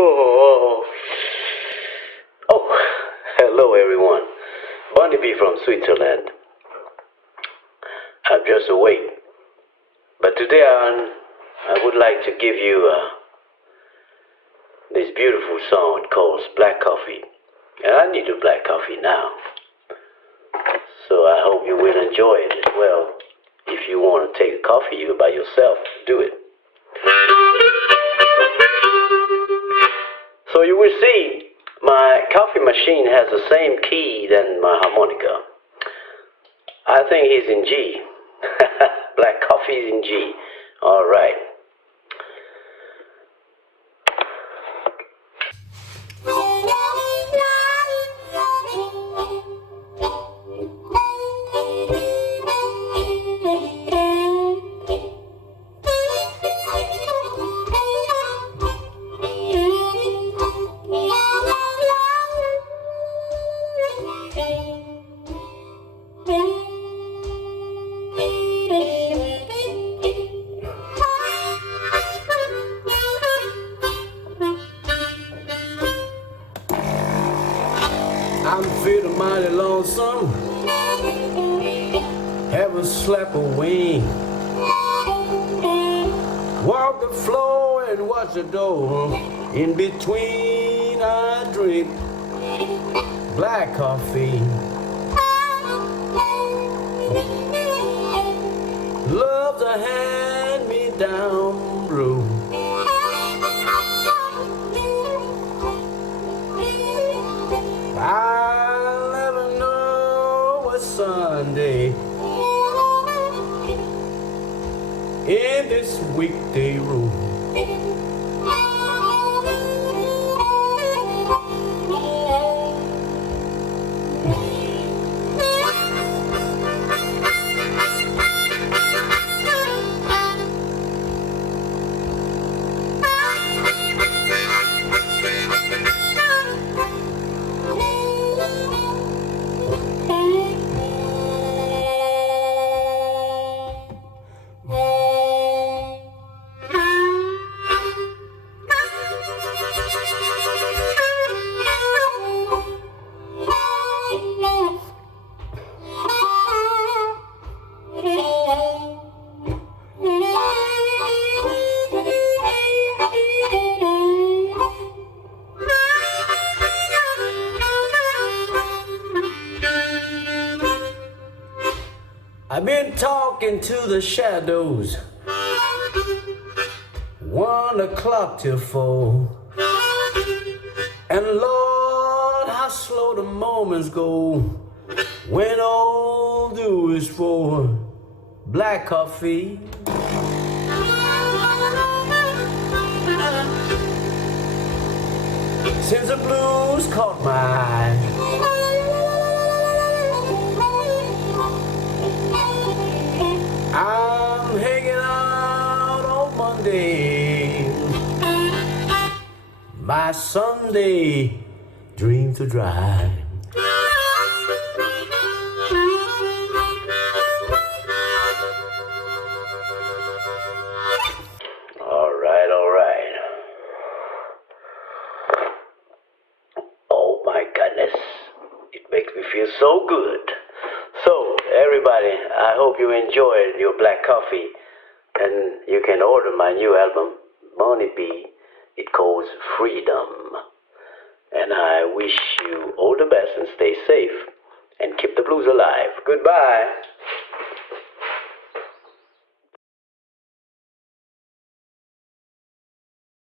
Oh, hello everyone. Bonny B from Switzerland. I'm just awake. But today I would like to give you this beautiful song called Black Coffee. And I need a black coffee now. So I hope you will enjoy it as well. If you want to take a coffee you by yourself, do it. So you will see my coffee machine has the same key than my harmonica. I think he's in G. Black coffee is in G. All right. I'm feeling mighty lonesome, haven't slept a wink. Walk the floor and watch the door. In between I drink black coffee. Love's a hand-me-down brew. I'll never know what's Sunday in this weekday room. I've been talking to the shadows, 1 o'clock till 4. And Lord, how slow the moments go when all do is for black coffee. Since the blues caught my eye, I'm hanging out on Monday. My Sunday dream to drive. All right. Oh my goodness. It makes me feel so good. So, everybody, I hope you enjoyed your black coffee, and you can order my new album, Bonny B. It calls Freedom. And I wish you all the best and stay safe and keep the blues alive. Goodbye.